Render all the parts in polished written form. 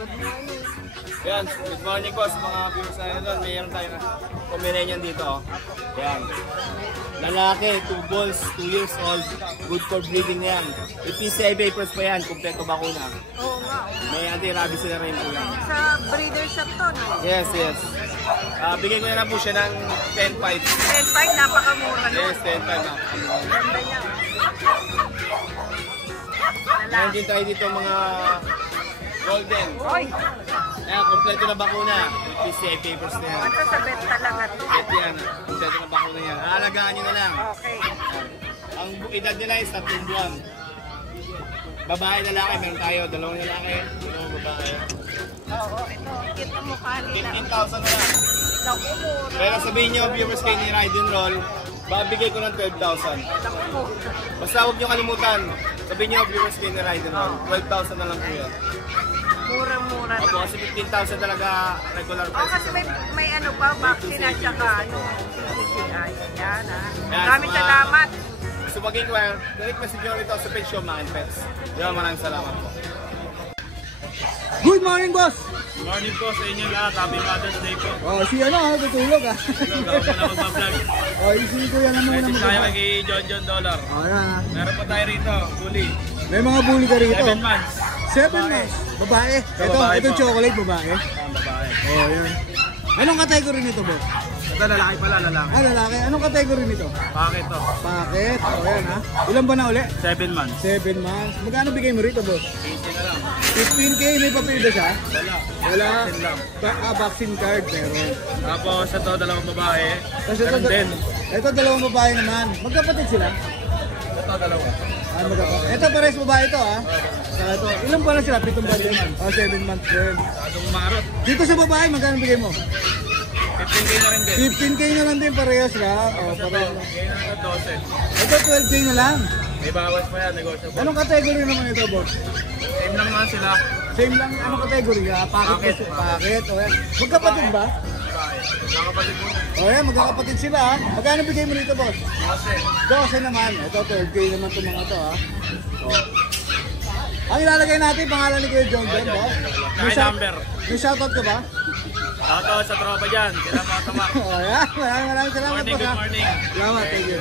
Good morning. Yan, good morning po sa mga viewers na yun. Mayroon tayo na Pomeranian dito. Oh. Yan. Lalaki, 2 balls, 2 years old. Good for breeding yan. PCI papers pa yan, kumpleto bakuna. Oo nga. May anti-rabies na rin po yan. Sa breeder shop to, no? Yes, yes. Bigay ko na lang po siya ng 10.5. 10.5, napakamura no? Yes, 10.5 na. Ganda niya. Meron din tayo dito mga golden. Oy! Ayan, kompleto na bakuna. With PCI papers na yan. Ito sa bet talaga to. Bet yan. Kompleto na bakuna yan. Aalagaan nyo na lang. Okay. Ang edad nila is 3 buwan. Babae, lalaki. Meron tayo. 2 lalaki. 2 babae. Oo, ito. Cute ang mukha nila. 15,000 na lang. Naku, mura. Pero sabihin nyo, viewers kayo ni Ride and Roll, babigay ko ng 12,000. Naku, mura. Basta huwag nyo kalimutan. Sabihin nyo, viewers kayo ni Ride and Roll, 12,000 na lang po yan. Mura-mura Opo, na. kasi 15,000 talaga regular Oh, price. kasi may ano pa, vaccine at saka ano, CCI. Yan ha. Yan, Maraming mga- salamat. Gusto mag-inquire, direct message nyo rito sa page show, mga pets. Yan, maraming salamat po. Good morning, boss! Good morning po sa inyo lahat. Happy Mother's Day po. Oh, si ano, tutulog ah. Hello, ako na magbablog. Oh, isi ko yan ang muna Message mo. tayo kay John Dollar. Oh, yan ah. Meron po tayo rito, bully. May mga bully ka rito. 7 months. 7 months. Babae. Ito, babae ito po. chocolate, babae. Ang babae. Oh, yan. Anong category nito, boss? Ito lalaki pala, lalaki. Ah, lalaki. Anong category nito? Bakit to? Packet. Oh, yan ha. Ilan ba na uli? 7 months. 7 months. Magkano bigay mo rito, boss? 20 na lang. 15K, may papel ba siya? Wala. Wala. Vaccine lang. Vaccine card, meron. Tapos ito, 2 babae. Tapos Meron din. ito, 2 babae naman. Magkapatid sila? Ito, 2. Ah, magkapatid. Ito, pares babae ito ha. Saka ito. Ilan pa na sila? 7 months din. Oh, 7 months din. Adong marot. Dito sa babae, magkano bigay mo? 15K na rin din. 15K na lang din parehas lang. Oh, parehas lang. Ngayon ito, 12. Ito, 12K na lang. May bawas pa yan, negotiable. Anong category naman ito, boss? Same lang naman sila. Same lang, anong category? Packet. Packet. Oh, yan. Magkapatid ba? Babae. Nakapatid mo na. Oh, yan. Magkakapatid sila ha. Magkano bigay mo rito, boss? 12. 12 naman. Ito, 12K naman itong mga to ha. Oh. Ang ilalagay natin, pangalan ni Kuya John, boss. May number. May shoutout ka ba? Shoutout sa tropa dyan. Sila mga tamak. Oh, yan. Maraming salamat, Morning, boss. good ha. morning. Salamat, thank you.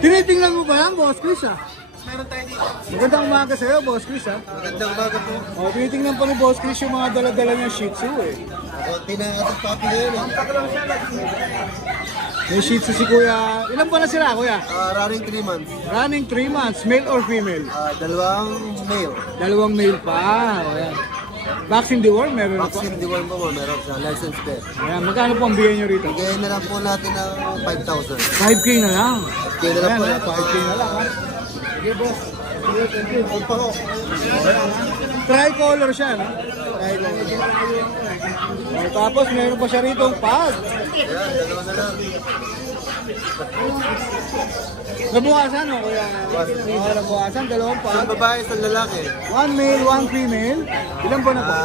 Tinitingnan mo ba yan, Boss Chris, ha? Meron tayo dito. Magandang umaga sa'yo, Boss Chris, ha? Magandang umaga po. Oh, tinitingnan pa ni Boss Chris yung mga dala-dala niyang Shih Tzu, eh. Tinangatang papi na yun. May Shih Tzu si Kuya. Ilan pa na sila, Kuya? Running 3 months. Running 3 months, male or female? Dalawang male. 2 male pa. O, yan. Vaccine deworm, meron na po. Vaccine deworm po, meron siya. License pet. Ayan, magkano po ang bigay niyo rito? Bigyan na lang po natin ng 5,000. 5K na lang. 5K na lang po. Ayan, ha? 5K na lang, ha? Sige, boss. Sige, thank you. Huwag pa ko. Ayan, ha? Tricolor siya, no? Tricolor. O, tapos, meron pa siya rito ang pag. Ayan, dalawa na lang. Nabukasan, no, Kuya? Oo, nabukasan. 2 pag. Isang babae, isang lalaki. 1 male, 1 female. Ilan po na po?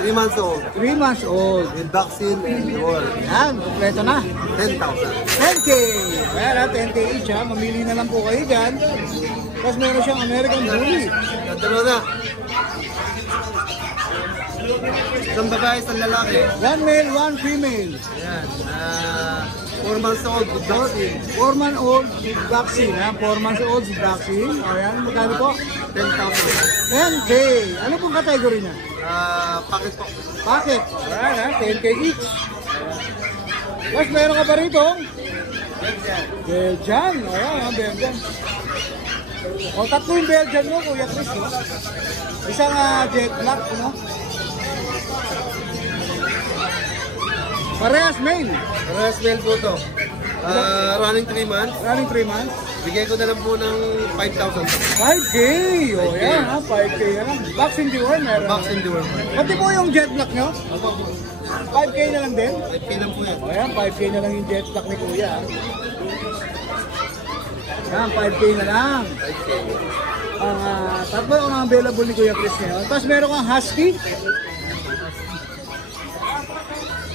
3 months old. 3 months old. With vaccine and deworm. Yan, kompleto na. 10,000. 10K. Ayan ha, 10K each ha. Mamili na lang po kayo dyan. Tapos meron siyang American Bully. Dalawa na. Isang babae, isang lalaki. 1 male, 1 female. Ayan. 4 months old with vaccine. 4 months old with vaccine ha. 4 months old with vaccine. Ayan, magkano po? 10,000. 10K. Ano pong category niya? Packet po. Packet. Ayan ha, 10K each. Tapos meron ka pa rito? Belgian. Ayan ha, Belgian. O, 3 yung Belgian mo, Kuya Chris, no? Isang jet black, no? Parehas male. Parehas male po to. Running 3 months. Running 3 months. Bigay ko na lang po ng 5,000. 5K. O, yan ha, 5K yan lang. Vaccine deworm, meron. Vaccine deworm. Pati po yung jet black nyo? 5K na lang din? 5K lang po yan. O yan, 5K na lang yung jet black ni Kuya. Ha? Yan, 5K na lang. 5K. Ang tatlo yung available ni Kuya Chris ngayon. Tapos meron kang husky.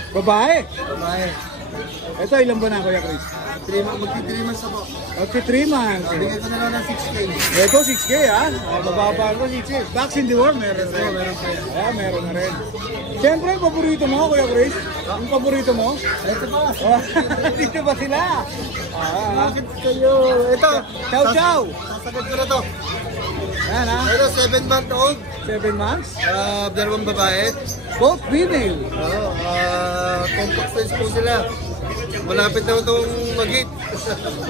Babae. Babae. Ito, ilan ba na, Kuya Chris? Magti-3 months na po. Okay, 3 months. Bigay ko na lang ng 6K. Ito, 6K ha. Mababa ko 6K. Vaccine deworm, meron rin. Meron pa yan. Ayan, meron na rin. Siyempre, yung paborito mo, Kuya Chris? Yung paborito mo? Ito pa. Dito ba sila? Bakit kayo? Ito. Chow chow. Sasagot ko na to. Ayan ha. Ito, 7-month-old. 7 months. Dalawang babae. Both female. Compact size po sila. Malapit na itong mag-hit.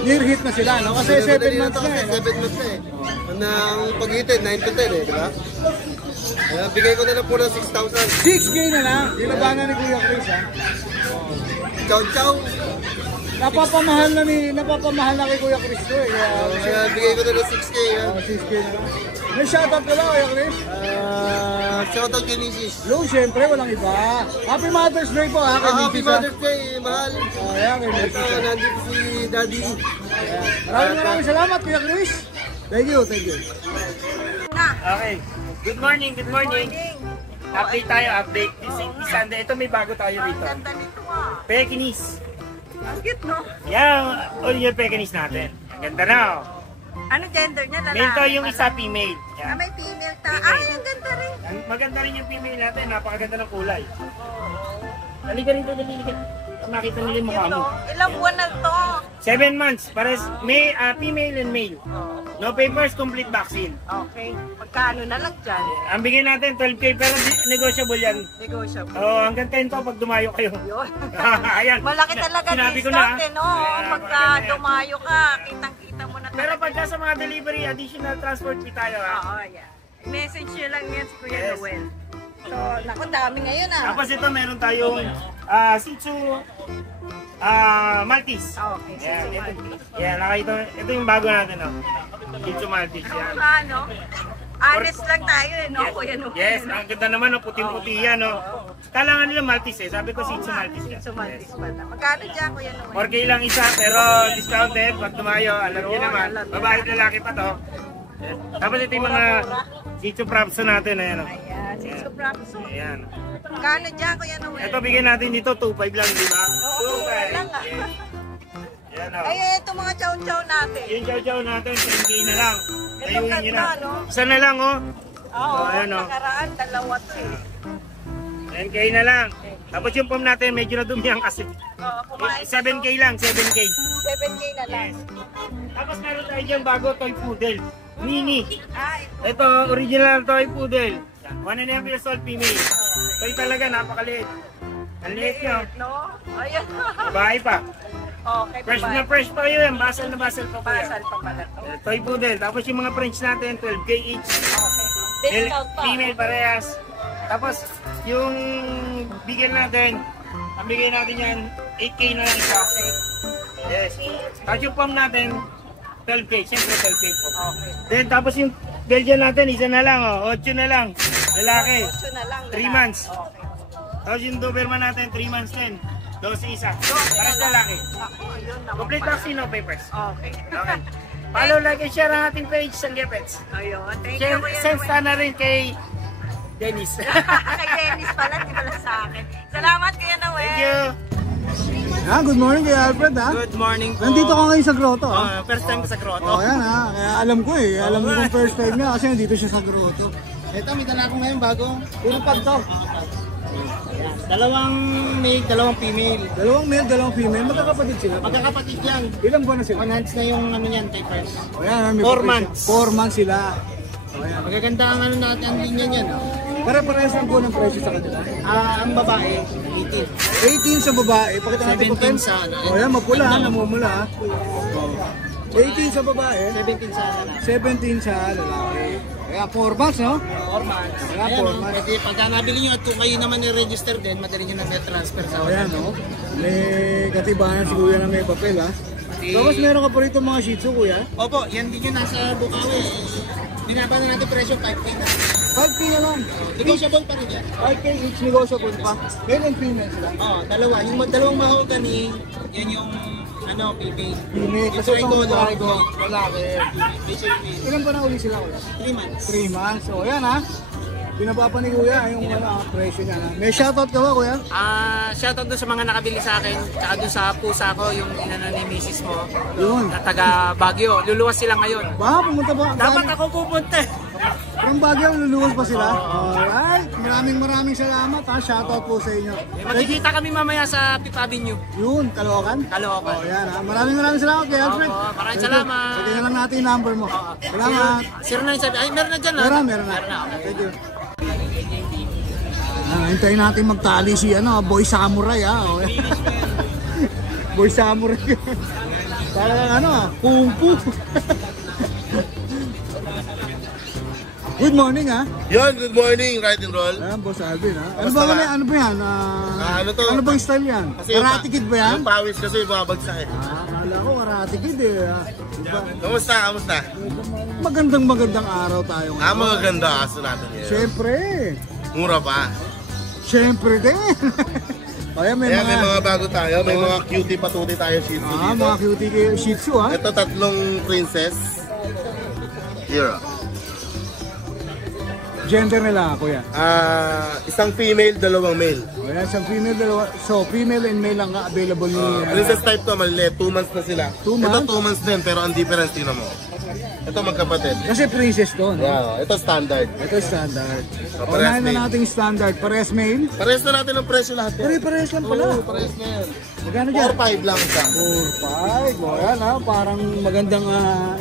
Near hit na sila, no? Kasi 7 months na eh. 7 months na eh. Nang pag-hitin, 9 to 10 eh, di ba? Bigay ko na lang po ng 6,000. 6K na lang. Nilabanan ni Kuya Chris ha. Chow chow. Napapamahal na kay Kuya Chris to eh. Kaya bigay ko na ng 6K. 6K na lang. May shoutout ka lang, Kuya Chris? Shoutout kay Mrs. Yo, syempre, walang iba. Happy Mother's Day po ha, kay Happy Mrs. ha. Mother's Day, mahal. Ayan, kay Mrs. Ito, nandito si Daddy. Maraming salamat, Kuya Chris. Thank you, thank you. Okay. Good morning, good morning. Update tayo, update. This Sunday, ito may bago tayo Ang rito. ganda nito ah. Pekinese. Ang cute, no? Yan, original Pekinese natin. Ang ganda na oh. Ano gender niya? Lalaki? Male to yung isa, female. Yan. May female ta. Ay, ang ganda rin. Maganda rin yung female natin, napakaganda ng kulay. Halika rin to, halika. Makita nila yung mukha mo. Ilang buwan na to? 7 months, pares female and male. No papers, complete vaccine. Okay. Magkano na lang dyan? Ang bigyan natin 12K pero negotiable yan. Negotiable. Oh, hanggang 10 to pag dumayo kayo. Yun. Ayan. Malaki talaga Sinabi ko na. discount eh, no? Pagka dumayo ka, kitang-kita mo na Pero talaga. pagka sa mga delivery, additional transport fee tayo ha. Oo, yeah. Message nyo lang yan si Kuya Yes. Noel. So, naku, dami ngayon ah. Tapos ito meron tayong Shih Tzu Maltese. Okay, Yan, Shih Tzu ito, Maltese. yan, ito yung bago natin oh. Shih Tzu Maltese yan. Ano? Honest lang tayo eh, no? Kuya Noel. Yes, no? ang ganda naman, oh, puting-puti yan. Oh. Kailangan nila Maltese eh. Sabi ko Shih Tzu Maltese yan. Shih Tzu Maltese pala. Magkano dyan, Kuya Noel? 4K lang isa, pero discounted. Pag tumayo, alam niyo naman. Babae at lalaki pa to. Tapos ito yung mga Shih Tzu Prapso natin. Ayan, oh. Ayan, Shih Tzu Prapso. Ayan. Magkano dyan, Kuya Noel? Ito, bigyan natin dito 2.5 lang, di ba? Oo, lang ah. Ayan, oh. Ay, ito mga chow-chow natin. Yung chow-chow natin, 10K na lang. Ito Ayun nyo ganda, na. no? Isa na lang, oh. Oo, ayan, oh. nakaraan, dalawa to eh. 10K na lang. Tapos yung pom natin, medyo nadumihan kasi. Oo, kumain 7K lang, 7K. 7K na lang. Yes. Tapos meron tayo dyan bago, toy poodle. Mini. Ay, Ito, original toy poodle. 1.5 years old female. Toy talaga, napakaliit. Ang liit nyo. no? Ayan. Bahay pa. Okay, Fresh bye. na fresh pa yun. Basal na basal pa po yan. Basal pa pala to. Toy poodle. Tapos yung mga French natin, 12K each. Okay. Discount pa. Female parehas. Tapos yung bigyan natin, ang bigay natin yan, 8K na lang isa. Okay. Yes. Tapos yung pom natin, 12K. Siyempre 12K po. Okay. Then tapos yung Belgian natin, isa na lang, oh, 8 na lang. Lalaki. 8 na lang. 3 months. Okay. Tapos yung Doberman natin, 3 months din. 12 isa. 12 Paras na lang. lalaki. Ako, yun naman Complete pala. vaccine, no papers. Okay. Okay. Follow, like, and share ang ating page, Sanggepets. Ayun. Thank you, Share, Kuya send Noel. na rin kay Dennis. Kay Dennis pala, di pala sa akin. Salamat, Kuya Noel. Thank you. Good morning kay Alfred ha. Good morning po. Nandito ka ngayon sa grotto ha. First time ko sa grotto. Oh, yan ha. Kaya alam ko eh. Alam ko kung first time niya kasi nandito siya sa grotto. Ito, may dala ko ngayon bagong Puro pag to. dalawang male, dalawang female. Dalawang male, dalawang female. Magkakapatid sila. Magkakapatid lang. Ilang buwan na sila? 1 months na yung ano niyan, papers. O yan, may 4 papel siya. months. 4 months sila. O yan. Magaganda ang ano natin, ang linya niyan. Pare-parehas lang po ng presyo sa kanila. Ang babae, 18 sa babae. Pakita natin 17 sa ano. O yan, mapula ha. Namumula ha. 18 sa babae. 17 sa lalaki. 17 sa lalaki. Kaya 4 months no? 4 months. Kaya Ayan, 4 no? months. Pwede, pagka nabili nyo at kung kayo naman i-register din, madali nyo na net transfer sa O yan no? May katibahan si kuya na may papel ha. Tapos meron ka pa rito mga Shih Tzu kuya. Opo, yan din yung nasa Bukawi. Binaba na natin presyo, 5K na. 5K na lang. Negotiable pa rin yan. 5K each negotiable pa. Male and female sila. Oo, dalawa. Yung dalawang mahogany, yan yung ano, PB. Female. Kasi itong tricolor. Lalaki. Ilan ba na uli sila kuya? 3 months. 3 months. O yan ha. Binaba pa ni kuya yung presyo niya. Ha? May shoutout ka ba kuya? shoutout doon sa mga nakabili sa akin, tsaka doon sa pusa ko, yung inano ni misis mo, Yun. na taga Baguio. Luluwas sila ngayon. Ba, pumunta ba? Dapat ako pupunta. From Baguio, luluwas pa sila? Alright, maraming salamat ha. Shoutout po sa inyo. Magkikita kami mamaya sa Fifth Avenue. Yun, Caloocan? Caloocan. Oh, yan ha. Maraming salamat kay Alfred. Opo, maraming salamat. Sige na lang natin yung number mo. Salamat. 097. Ay, meron na dyan. Meron na. Okay. Thank you. Hintayin natin magtali si Boy Samurai ha. Boy Samurai. Parang Kung Fu. Good morning ha. Yun, good morning, Ride and Roll. Ayan, Boss Alvin ha. Kamusta ka? Ano ba yan? ano to? Ano bang style yan? Kasi yung Karate Kid ba yan? Yung pawis kasi babagsak eh. Akala ko Karate Kid eh. Diba? Kamusta? Magandang araw tayo ngayon. Magaganda aso natin ngayon. Siyempre. Mura pa. Siyempre din. Kaya may mga bago tayo. May mga cutie patuti tayo Shih Tzu dito. mga cutie Shih Tzu ha. Ito 3 princess. Here. Gender nila kuya. Isang female, 2 male. Kaya isang female, so female and male lang available ni Princess type to, maliit. 2 months na sila. 2 months? Ito 2 months din, pero ang difference tingnan mo. Ito magkapatid. Kasi princess to, no? Yeah, ito standard. Ito standard. Parehas Unahin na male. natin standard. Parehas male. Parehas na natin ang presyo lahat. Parehas lang pala. Oo, parehas na yan. Magkano dyan? 4-5 lang isa. 4-5. O yan ha. Parang magandang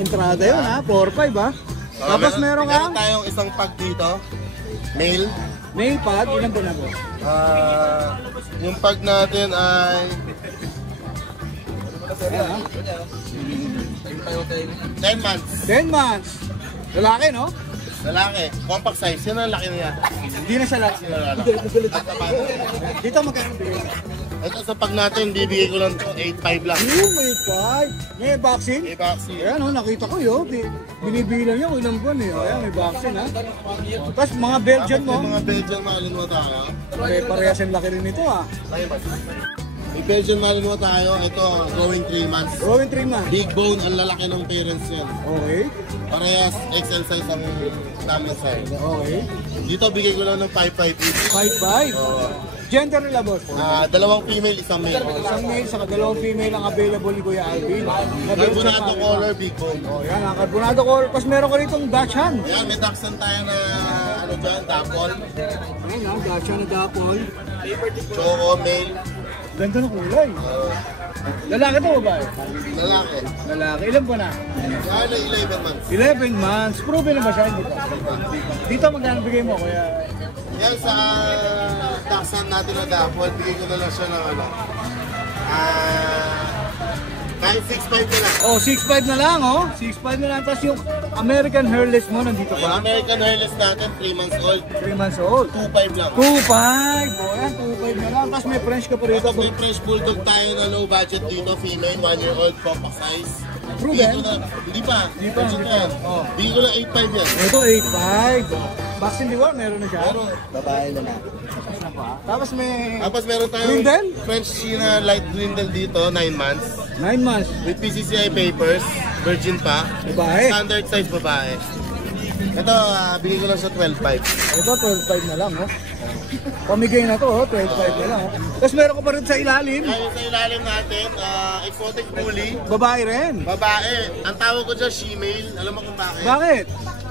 entrada yun ha. 4-5 ha. Tapos meron Meron tayong isang pag dito. Male. Male pad. Ilan po na po? Yung pag natin ay... Ayan ha. 10 months. 10 months. Lalaki no? Lalaki. Compact size. Yan ang laki niya. Hindi na siya lalaki. Dito magkano bigay? Ito sa pag natin, bibigay ko lang to 8.5 lang. May 5. May vaccine? May vaccine. Ayan o, nakita ko yun. Binibilang niya kung ilang buwan eh. Ayan, may vaccine ha. Tapos mga Belgian mo. Yung mga Belgian Malinois tayo. Parehas yung laki rin ito ha. May Belgian Malinois tayo. Ito, growing 3 months. Growing 3 months. Big bone, ang lalaki ng parents yan. Okay. Parehas XL size ang namin size. Okay. Dito, bigay ko lang ng 5.5 each. 5-5. Gender nila boss? 2 female, 1 male. Isang male saka 2 female ang available ni Kuya Alvin. Carbonado color, big bone. Oh, yan ang carbonado color. Tapos meron ka ritong Dachshund. Ayan, may Dachshund tayo na ano dyan, Dapol. Ayan ang Dachshund na Dapol. Choco, male. Ganda ng kulay. Lalaki to ba? Lalaki. Lalaki. Ilan pa na? Kaya na 11 months. 11 months. Proven na ba siya? Dito magkano bigay mo Kuya? Yan sa Dachshund natin na Dapol, bigay ko na lang siya ng ano. 9.65 na lang. Oh, 6'5 na lang oh. 6'5 na lang. Tapos yung American Hairless mo nandito Yung pa. American Hairless natin, 3 months old. 3 months old. 2.5 lang. 2'5. Oh, yan. 2'5 na lang. Tapos may French ka pa rito. Tapos may French Bulldog tayo na low budget dito, female, 1-year-old, compact size. Proven? Bigay ko na, hindi pa. Hindi pa, Budget hindi na yan. pa. Oh. Bigay ko lang 8.5 yan. Ito 8'5. Vaccine di ba? Meron na siya? Meron. Babae na lang. Tapos may Tapos meron tayong Brindle? French China light brindle dito, 9 months. 9 months. With PCCI papers, virgin pa. Babae. Standard size babae. Ito, bigay ko lang sa 12.5. Ito 12'5 na lang oh. Pamigay na to oh. 12'5 na lang oh. Tapos meron ka pa rin sa ilalim. Ngayon sa ilalim natin, exotic bully. Babae rin. Babae. Ang tawag ko dyan, she-male. Alam mo kung bakit? Bakit?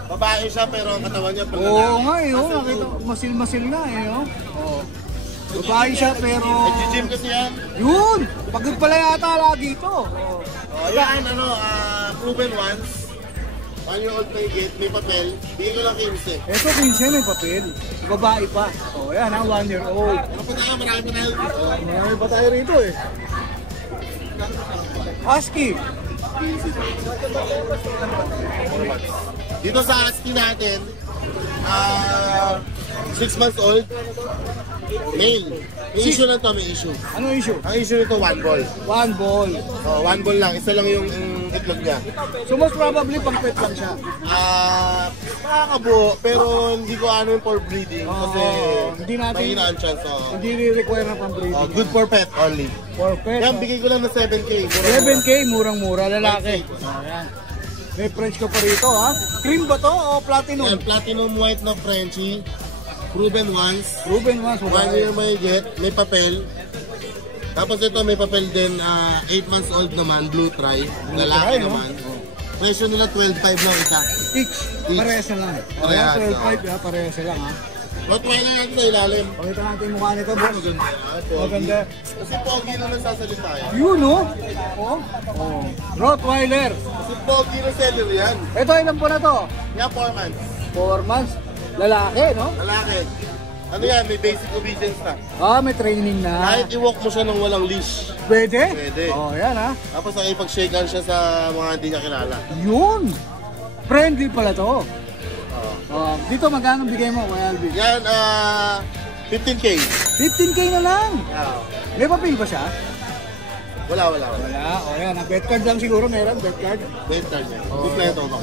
Babae siya pero ang katawan niya pala. Oo nga eh oh. Nakita masil-masil na eh oh. Oh. Babae siya pero Nag-gym kasi yan. yun! Pagod pala yata lagi ito. Oh, yan, proven once. 1-year-old may gate, may papel. Bigay ko lang 15. Ito 15 may papel. Babae pa. Oh, yan ha, 1 year old. Ano pa tayo, marami pa tayo dito. Marami pa tayo rito eh. Husky. Dito sa Husky natin, 6 months old. Male. May issue lang to, may issue. Ano issue? Ang issue nito, 1 ball. 1 ball. Oh, 1 ball lang. Isa lang yung itlog niya. So most probably pang pet lang siya. Nakakabuo, pero hindi ko ano yung for breeding. Kasi hindi natin- mahina ang chance. Oh. Hindi re-require na pang breeding. Good for pet only. For pet. Yan, bigay ko lang ng 7K. 11K, murang-mura, lalaki. Ayan. May French ka pa rito ha. Cream ba to o platinum? Yan, platinum white na Frenchie. Proven once. Proven once, 1 year babae. may get, may papel. Tapos ito may papel din, 8 months old naman, blue try. Lalaki no? naman. Presyo nila 12.5 lang isa. Each. Parehas na lang. Parehas, 12.5 parehas na lang ha. Rottweiler natin sa ilalim. Pakita natin yung mukha nito, boss. Maganda. Maganda. Kasi pogi na nagsasalita yan. Yun, no? Oh. Rottweiler. Kasi pogi na seller yan. Ito, ilan po na to? Yan, 4 months. 4 months. Lalaki, no? Lalaki. Ano yan, may basic obedience na. May training na. Kahit i-walk mo siya ng walang leash. Pwede? Pwede. Yan ha. Tapos nakipag-shakean siya sa mga hindi niya kilala. Yun. Friendly pala to. Dito magkano bigay mo, Kuya Alvin? Yan, 15K. 15K na lang. May papel ba siya? Wala. Wala. Yan. Bet card lang siguro meron, bet card. Bet card niya. Kompleto ko.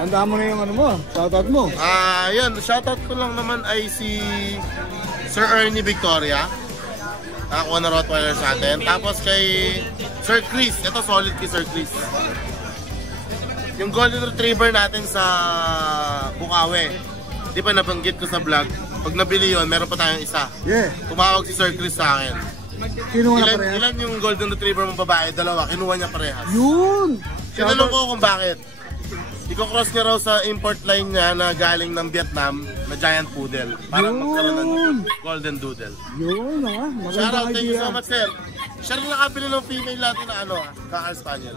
Handa mo na yung ano mo, shoutout mo. Yan, shoutout ko lang naman ay si Sir Ernie Victoria. Nakakuha na Rottweiler sa atin. Tapos kay Sir Chris. Ito solid kay Sir Chris. Yung Golden Retriever natin sa Bukawi. Di ba nabanggit ko sa vlog? Pag nabili yun, meron pa tayong isa. Yeah. Tumawag si Sir Chris sa akin. Kinuha na parehas? Ilan yung Golden Retriever mong babae? Dalawa. Kinuha niya parehas. Yun! Tinanong ko kung bakit. Iko-cross niya raw sa import line niya na galing ng Vietnam na giant poodle. Parang magkaroon ng golden doodle. Yun Shoutout, thank you so much, sir. Siya rin nakabili ng female natin na Cocker Spaniel.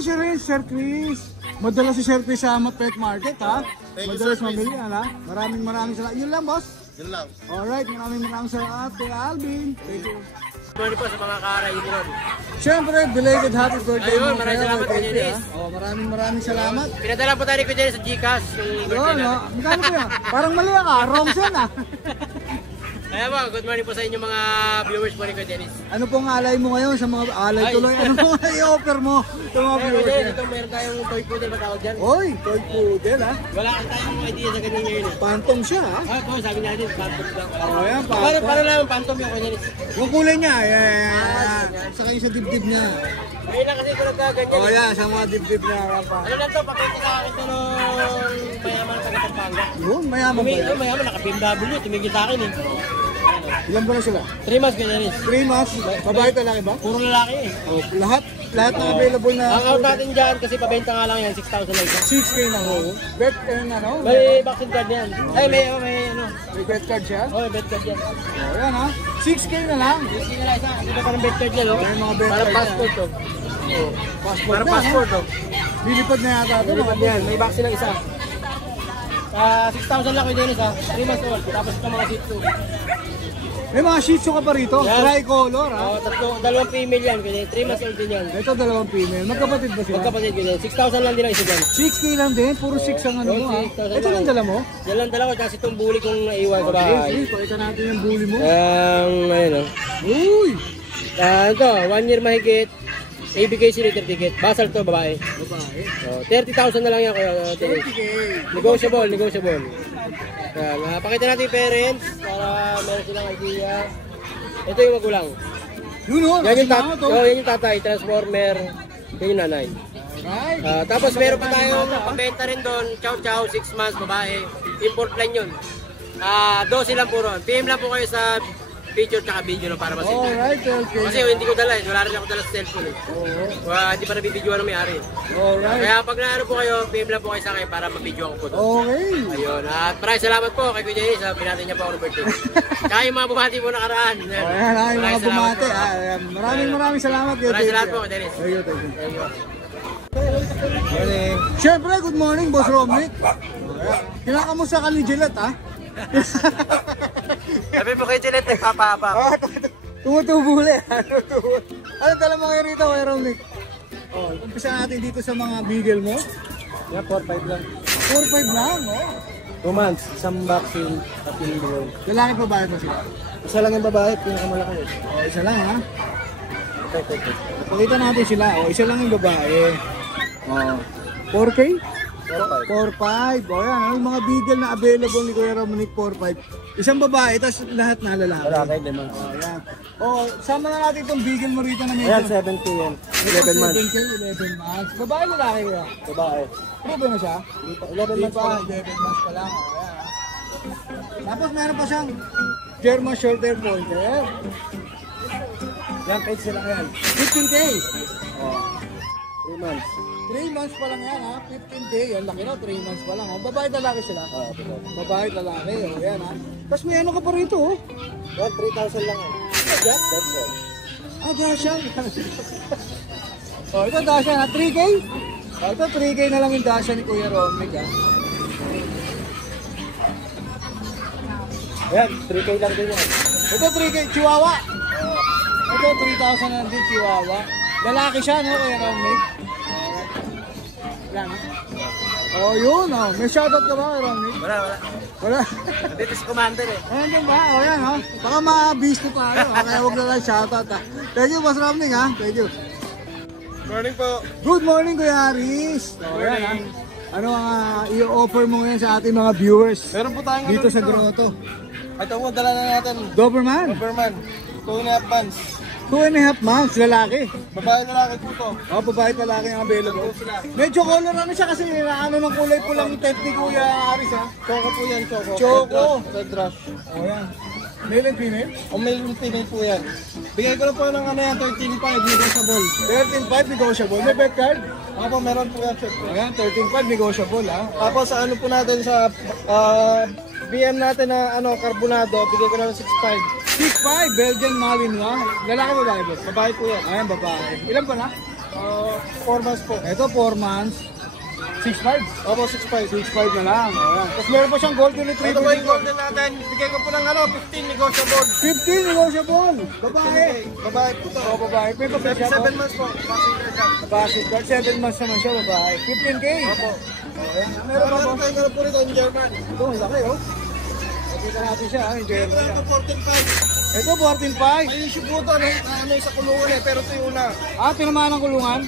Siya rin, Sir Chris. Madala si Sir Chris sa Pet Market, ha? Thank you, Madalas Sir Chris. mabili, ha? Maraming salamat. Yun lang, boss. Yun lang. Alright, maraming salamat kay Alvin. Thank you. Good morning po sa mga ka-Rayron. Siyempre, belated happy birthday Ayun, mo. maraming salamat, Kuya Dennis. Maraming salamat. Pinadala po tayo ni Kuya Dennis sa Gcash. Yung birthday Yun, natin. magkano ko yan? Parang mali ka, wrong sen, ha? Ayan po, good morning po sa inyo mga viewers po ni Kuya Dennis. Ano pong alay mo ngayon sa mga alay tuloy? Ano pong i-offer mo sa mga viewers? Ito meron tayong toy poodle matawag dyan. Oy, toy poodle, ha? Wala kang tayong idea sa ganyan ngayon eh. Phantom siya, ha? Po, sabi niya din, phantom lang. Yan, Para lang phantom yung Kuya Dennis. Yung kulay niya, yan. Saka yung sa dibdib niya. Ngayon lang kasi ito nagkaganyan. Yan, sa mga dibdib niya. Ano lang to, pakita sa akin ito nung mayaman ng taga-Pampanga. Yun, mayaman ba yan? Mayaman, naka-BMW, tumigil sa akin eh. Ilan ba na sila? 3 months Kuya Dennis. 3 months? Babae lalaki ba? Puro lalaki eh. Lahat na available na. Ang out natin dyan kasi pabenta nga lang yan, 6,000 lang isa. 6K na ho. Bet, ano? May vaccine card yan. Ay, may ano. May bet card siya? May bet card yan. Yan ha. 6K na lang. Hindi na lang isa. Ito parang bet card yan, no? May mga bet Parang card passport, to. Passport Parang na, passport, to. Lilipad na yata ito. Lilipad yan. May vaccine lang isa. 6,000 lang Kuya Dennis ha. 3 months old. Tapos ito mga Shih Tzu. May mga Shih Tzu ka pa rito. Yan. Tricolor ha. Dalawang female yan. 3 months old din yan. Ito dalawang female. Magkapatid ba sila? Magkapatid ko din. 6,000 lang din ang isa dyan. 6K lang din. Puro 6 ang ano mo ha. 6,000 Ito lang dala mo? Yan lang dalawa kasi itong bully kong naiwan sa bahay. Okay, pakita natin yung bully mo. Ayun o. Uy! Ito, 1 year mahigit. ABKC certificate. Basal to, babae. Babae. 30,000 na lang yan, Kuya Dennis. 30K. Negotiable. Yan, pakita natin yung parents para meron silang idea. Ito yung magulang. Yun o. Yan yung, Kasama to. yan yung tatay, transformer. Yan yung nanay. Right. Tapos meron pa tayong pambenta rin doon. Chow chow, 6 months, babae. Import line yun. 12 lang po ron. PM lang po kayo sa picture tsaka video no, para masin. Alright, okay. Kasi hindi ko dala eh. Wala rin ako dala sa cellphone eh. Hindi pa nabibidyoan ng may-ari. Alright. Kaya pag naano po kayo, PM lang po kayo sa akin para mabidyo ako po doon. Okay. Ayun. At maraming salamat po kay Kuya Dennis. Pinatay niya po ako ng birthday. Kaya yung mga bumati po nakaraan. Ayan, yung mga bumate. Maraming salamat. Maraming salamat po, Dennis. Thank you. Siyempre, good morning, Boss Romnick. Kinakamusta ka ni Gillette, ha? Sabi mo kay Gillette, nagpapahaba. Tumutubo ulit. Ano dala mo ngayon rito, Kuya Romnick? Umpisa natin dito sa mga beagle mo. Yeah, 4-5 lang. 4-5 lang, no? 2 months, isang vaccine, tatlong bilog. Lalaki pa ba ito sila? Isa lang yung babae, pinakamalaki. Isa lang, ha? Pakita natin sila. Isa lang yung babae. 4K? 4-5. O yan, yung mga beagle na available ni Kuya Romnick, 4-5. Isang babae, tapos lahat na lalaki. Lalaki, 5 months. O yan. O, sama na natin itong beagle mo rito na medyo. Ayan, 7K yan. 11 months. 7K, 11 months. Babae, lalaki kuya? Babae. Proven na siya? 11 months pa. 11 months pa lang. O, yan. Tapos meron pa siyang German Short Hair Pointer. Yan, page sila yan. 15K. Oh. 3 months. 3 months pa lang yan ha. 15K. Yan laki na. 3 months pa lang. Oh. Babae lalaki sila. Babae lalaki. Oh, yan ha. Tapos may ano ka pa rito oh. Yan, 3,000 lang. That's all. Ah, Dashan. Oh, ito Dashan ha. 3K? Oh, ito 3K na lang yung Dashan ni Kuya Romic ha. Yan, 3K lang din yan. Ito 3K, Chihuahua. Ito 3,000 lang din, Chihuahua. Lalaki siya, no, Kuya Romic? Yan. Oh, yun, oh. May shoutout ka ba, Kuya Romic? Wala. Wala. Dito si Commander eh. Ayun ba? O yan, ha? Baka ma-beast tayo, ha? Kaya huwag na lang shoutout, ha? Thank you, Boss Romning, ha? Thank you. Morning po. Good morning, Kuya Aris. O yan, ha? Ano ang i-offer mo ngayon sa ating mga viewers? Meron po tayong Dito sa Grotto. Ito po, dala na natin. Doberman. Overman. 2.5 months. 2.5 months, lalaki. Babae lalaki po to. O, babae at lalaki ang available. Medyo color ano siya kasi ano ng kulay pulang type ni Kuya Aris, ha? Choco po yan, Choco. Choco. Red Rush. O yan. Male and female? O male and female po yan. Bigay ko na po ng ano yan, 13.5 negotiable. 13.5 negotiable. May bet card? Ako meron po yan, syempre. Ayan, 13.5 negotiable, ha? Tapos sa ano po natin sa BM natin na ano, carbonado, bigay ko na ng 6.5. 6'5", Belgian Malinois. Lalaki ba babae, boss? Babae po yan. Ayan, babae. Ilan pa na? 4 months po. Ito, 4 months. 6'5". Opo, 6.5. 6'5 na lang. Ayan. Tapos meron pa siyang golden Ito retriever. po yung golden natin. Bigay ko po ng ano, 15 negotiable. 15 negotiable. Babae. Babae po to. O, babae. May papel siya, 7 boss? months po. Passenger siya. Basit card. 7 months naman siya, babae. 15K. Opo. Ayan. Meron pa, boss? Meron po rito in German. Ito, ang laki, oh. Nakita natin siya, ha? Enjoy mo siya. Ito 14.5. Ito, 14.5. May issue po ito, ano yung sa kulungan eh. Pero ito yung una. Ah, tinamaan ng kulungan?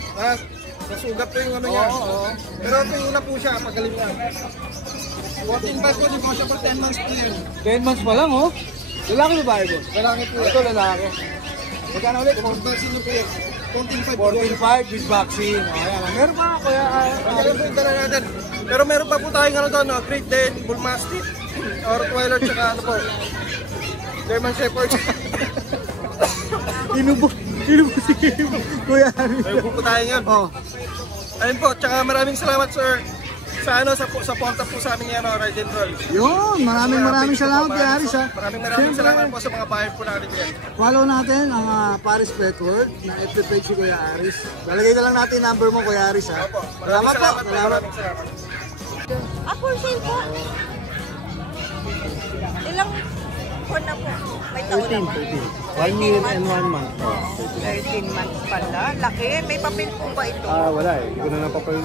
Nasugat po yung ano niya. Oo. Pero ito yung una po siya, pagaling yan. 14.5 po, negotiable 10 months po yun. 10 months pa lang, oh. Lalaki ba babae, boss? Lalaki po. Ito, lalaki. Magkano ulit? 14 po yun. 14.5 with vaccine. Ayan. Meron pa, Kuya. Ayan po yung dala natin. Pero meron pa po tayong ano doon, Great Dane, Bull Mastiff, Rottweiler, tsaka ano po, German Shepherd. Inubo si Kuya Ari. Meron po tayo yan. Oh. Ayun po, tsaka maraming salamat sir sa ano sa porta po sa amin yan, Ride and Roll. Yun, maraming salamat Kuya Aris, ha. Maraming salamat po sa mga bahay po natin yan. Follow natin ang Paris Pet World na FB page si Kuya Aris. Lalagay na lang natin yung number mo, Kuya Aris, ha. Opo, Salamat po. maraming salamat. For sale po. Ilang buwan na po? May taon na ba? 1 year and 1 month. 13 months pala. Laki. May papel po ba ito? Wala eh. Hindi ko na napapal.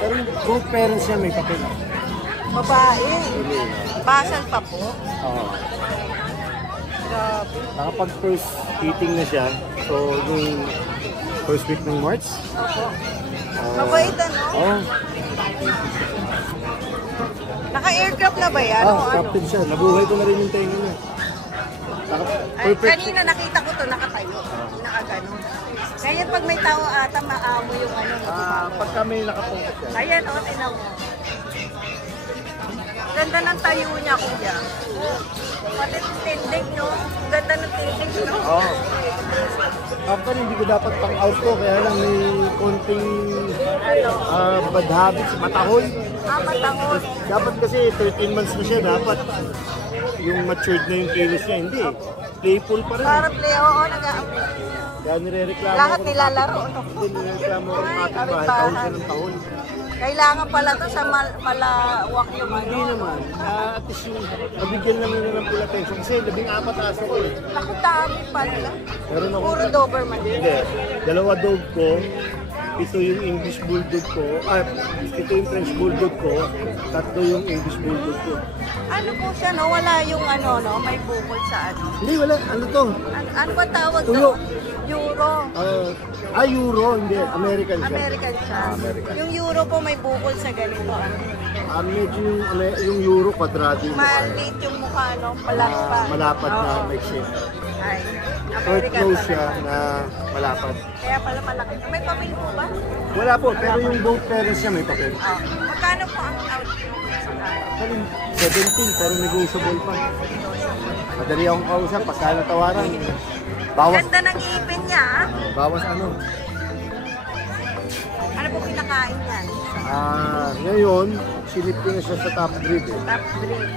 Pero both parents niya may papel. Babae. Basal pa po. Oo. Grabe. Nakapag first eating na siya. So, yung first week ng March. Opo. Mabait ano? Oo. Naka-aircraft na ba yan? O ano? Captain siya. Nabuhay ko na rin yung tenga niya. Ay, kanina nakita ko to nakatayo. Nakagano. Ngayon pag may tao ata maamo yung ano. Pagka may nakapunta siya. Ayan o, tinan mo. Ganda ng tayo niya, kuya. Pati tindig, no? Ganda ng tindig, no? Oo. Actually, hindi ko dapat pang-out ko. Kaya lang may konting bad habits. Matahol. Matahol. Dapat kasi 13 months na siya. Dapat yung matured na yung kilos niya. Hindi. Playful pa rin. Para play, oo, nag-aamoy. Kaya nirereklamo Lahat nilalaro, no? Hindi nirereklamo ako ng ating bahay. Tahol siya ng tahol. Kailangan pala to sa malawak yung ano. Hindi naman. At least yung nabigyan naman nila ng full attention. Kasi 14 aso ko eh. Naku, dami pala. Meron ako. Puro Doberman. Hindi. 2 dog ko. Ito yung English Bulldog ko. Ito yung French Bulldog ko. 3 yung English Bulldog ko. Ano po siya, no? Wala yung ano, no? May bukol sa ano. Hindi, wala. Ano to? Ano ba tawag Tuyo. to? Euro. Euro. Hindi. American siya. American siya. American. Yung Euro po may bukol sa ganito. Medyo yung Euro kwadrado. Maliit yung mukha, no? Malapad. Malapad na Oo. may shape. Ay, Short American nose pala. siya na malapad. Kaya pala malaki. May papel po ba? Wala po, pero yung both parents niya may papel. Oh. Magkano po ang out sa kanya? 17, pero negotiable pa. Madali akong kausap, pagka natawaran. Bawas. Ganda ng ipin niya, ah. Bawas ano? Ano po pinakain yan? Ngayon, sinip ko na siya sa top breed eh. Top breed.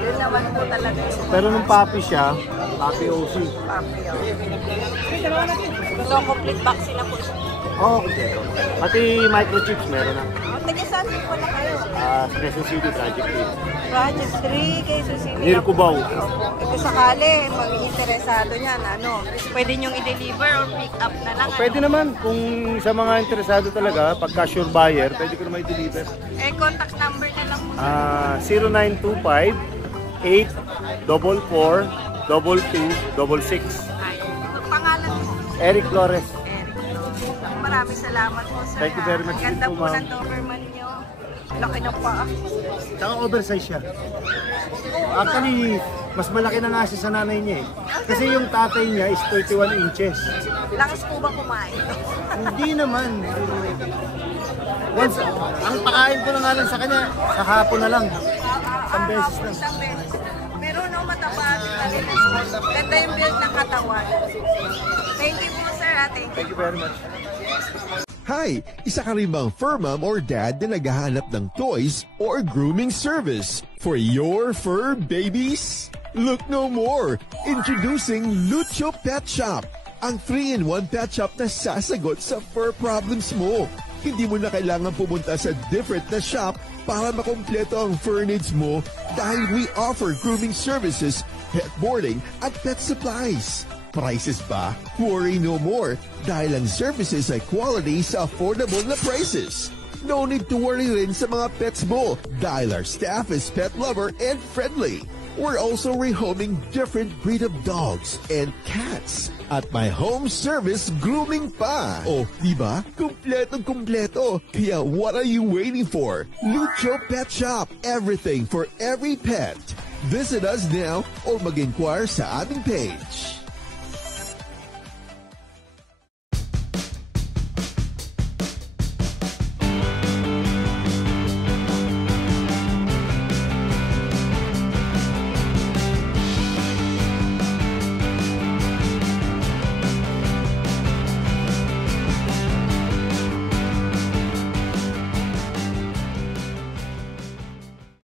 Yun naman po talaga yung Pero nung puppy siya, puppy OC. papi. So, complete vaccine na po siya. Oh, okay. Pati microchips meron na. Taga saan po na kayo? Sa Quezon City, Project 3. Project 3, kay Susini. Near Cubao. Opo. Ito sakali, mag-interesado niyan, ano, pwede niyong i-deliver or pick up na lang. Pwede ano? naman, kung sa mga interesado talaga, pagka sure buyer, pwede ko naman i-deliver. Contact number na lang po. 0925-844-2266. Pangalan mo? Eric Flores. Eric. Maraming salamat po, sir. Thank you very much Ganda din po po, ma'am. ng Doberman niyo. Laki ng paa. Saka oversize siya. Actually, mas malaki na nga siya sa nanay niya eh. Kasi yung tatay niya is 31 inches. Lakas po ba kumain? Hindi naman. Once, ang pakain ko na nga lang sa kanya, sa hapon na lang. Isang beses lang. Isang beses. Pero no, mataba din. Ganda yung build ng katawan. Thank you po, sir. Thank you. Thank you very much. Hi! Isa ka rin bang fur mom or dad na naghahanap ng toys or grooming service for your fur babies? Look no more! Introducing Lucho Pet Shop, ang 3-in-1 pet shop na sasagot sa fur problems mo. Hindi mo na kailangan pumunta sa different na shop para makompleto ang fur needs mo dahil we offer grooming services, pet boarding, at pet supplies. Prices ba? Worry no more dahil ang services ay quality sa affordable na prices. No need to worry rin sa mga pets mo dahil our staff is pet lover and friendly. We're also rehoming different breed of dogs and cats at my home service grooming pa. Oh, di ba? Kumpletong-kumpleto. Kaya what are you waiting for? Lucho Pet Shop. Everything for every pet. Visit us now or mag-inquire sa aming page.